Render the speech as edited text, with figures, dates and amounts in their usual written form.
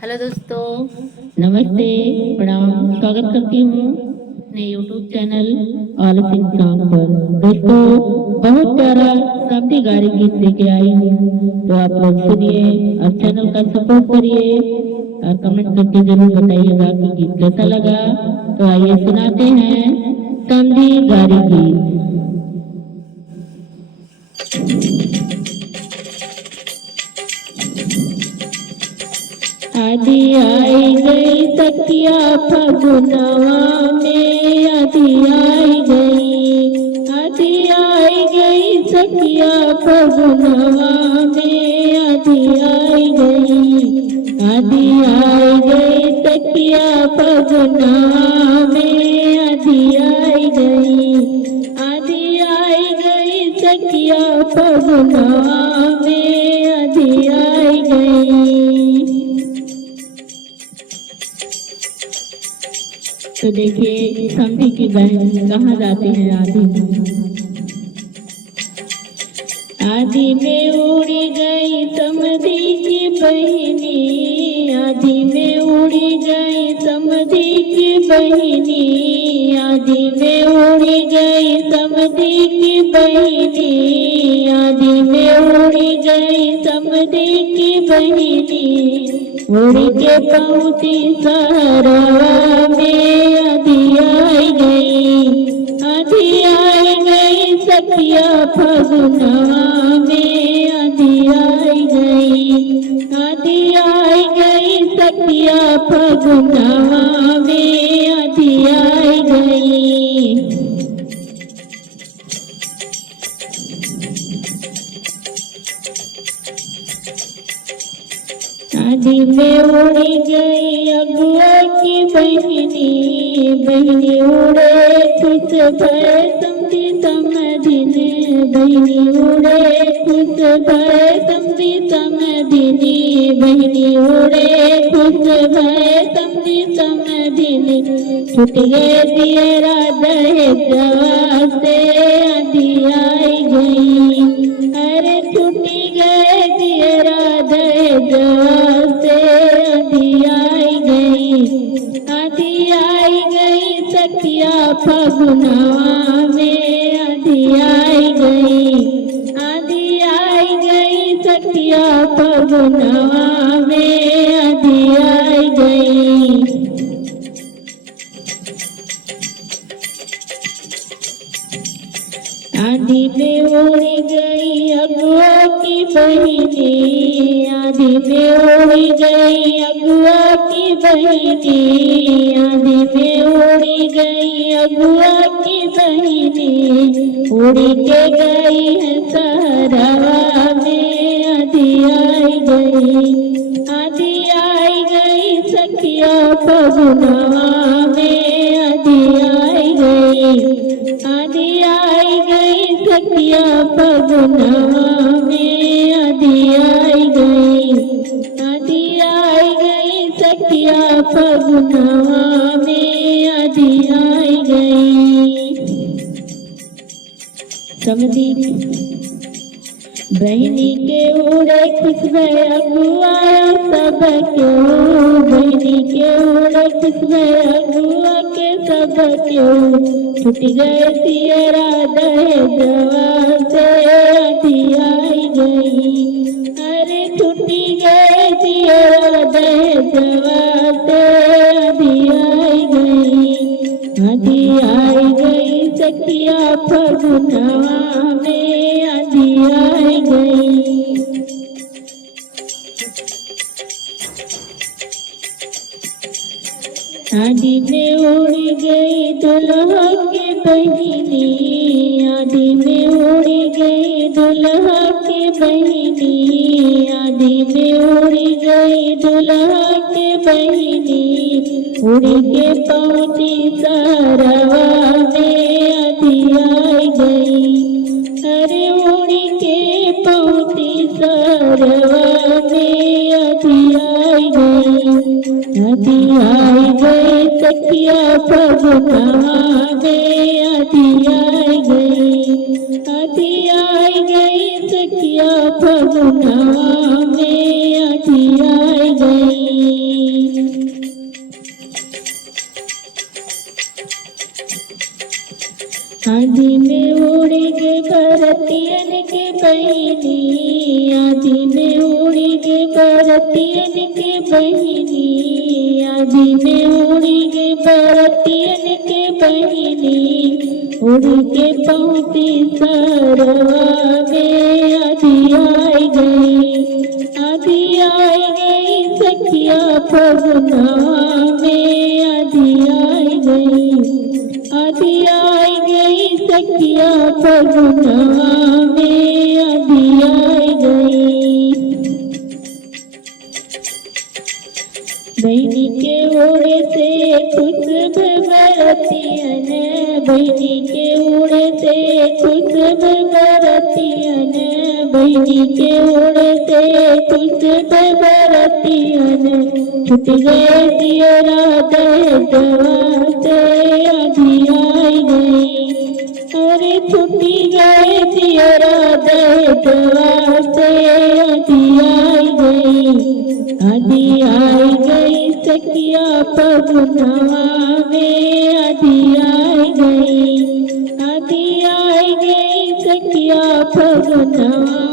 Hello दोस्तों, नमस्ते, प्रणाम। स्वागत करती हूँ अपने YouTube channel all sing song पर। दोस्तों, बहुत प्यारा शांति गारी गीत लेके आई हूँ, तो आप लोग सुनिए और चैनल का सपोर्ट करिए और कमेंट करके जरूर बताइएगा कि गीत कैसा लगा। तो आइए सुनाते हैं शांति गारी गीत। आदि आई गई सखिया फगुनवा में, आदि आई गई, आदि आई गई सखिया फगुनवा में, आदि आई गई, आदि आई गई सखिया फगुनवा में, आदि आई गई, आदि आई गई सखिया फगुनवा में, आदि आई गई। तो देखिए समधी की बहन कहाँ जाती है आदि आदि में उड़ी गई समधी की बहिनी, आदि में उड़ी गई समधी की बहिनी, आदि में उड़ी गई समधी की बहिनी, आदि में उड़ी गई समधी की बहिनी, उड़ के पहुंची सहरवा में, आदि आई गई, आदि आई गई सखिया फगुनवा में, आदि आई गई, आदि आई गई सखिया फगुनवा में, आदि आई गई। आदि में उड़ी गई अगुआ की बहिनी, बहिनी उड़े खुश भय समधी समधिनी, बहिनी उड़े खुश भय समधी समधिनी, बहिनी उड़े खुश भय समधी समधिनी, छूट गए दियरा दहेजवा से, आदि आई गई, अरे छूटी गए दियरा दहेजवा से, आदि आई गई, आदि आई गई सखिया फगुनवा में, आदि आई गई, आदि आई गई सखिया फगुनवा में, आदि आई गई। आदि में उड़ी गई अगुआ की बहिनी, आदि में उड़ी गई अगुआ की बहिनी, आदि में उड़ी गई अगुआ की बहिनी, उड़ी के गई है सहरवा में, आदि आई गई, आदि आई गई सखिया फगुनवा में, आदि आई गई, आदि आई गई सखिया फगुनवा में, आदि आई गई, आदि आई गई सखिया फगुनवा में, आदि आई गई। समधी बहिनी के उड़े खुश भय अगुआ सब क्यों, बहिनी के उड़े खुश भय अगुआ के सब क्यों, छूट गए दियरा दहेजवा से, आदि आई गई, अरे छूटी गए दियरा दहेजवा से, आदि आई गई, आदि आई गई सखिया फगुनवा में, आदि आई गई। आदि में उड़ी गई दुल्हा की बहिनी, आदि में उड़ी गई दुल्हा की बहिनी, आदि में उड़ी गई दुल्हा की बहिनी, उड़ी के पहुंची सहरवा में, आदि आई गई, अरे उड़ी के पहुंची सहरवा में, आदि आई गई, आदि आई गई सखिया फगुनवा में, आदि आई गई, आदि आई गई सखिया फगुनवा में, आदि आई गई। बरतियन के बहिनी, आदि में उड़ी गे बरतियन के बहिनी, उड़ के पहुंची सरवा में आदि आई गई, आदि आई गई सखिया फगुनवा में, आदि आई गई, आदि आई गई सखिया फगुनवा में, आदि आई गई। बहिनी के ओढ़े से खुशबू बरतियन, बहिनी के ओढ़े से खुशबू बरतियन, बहिनी के ओढ़े से खुशबू बरतियन, छुट गए दियरा दहजवा से, आदि आई गई, अरे छुटी गए दियरा दहजवा से, आदि आई गई, आदि आई गई सखिया फगुनवा में, आदि आई गई, आदि आई गई सखिया फगुनवा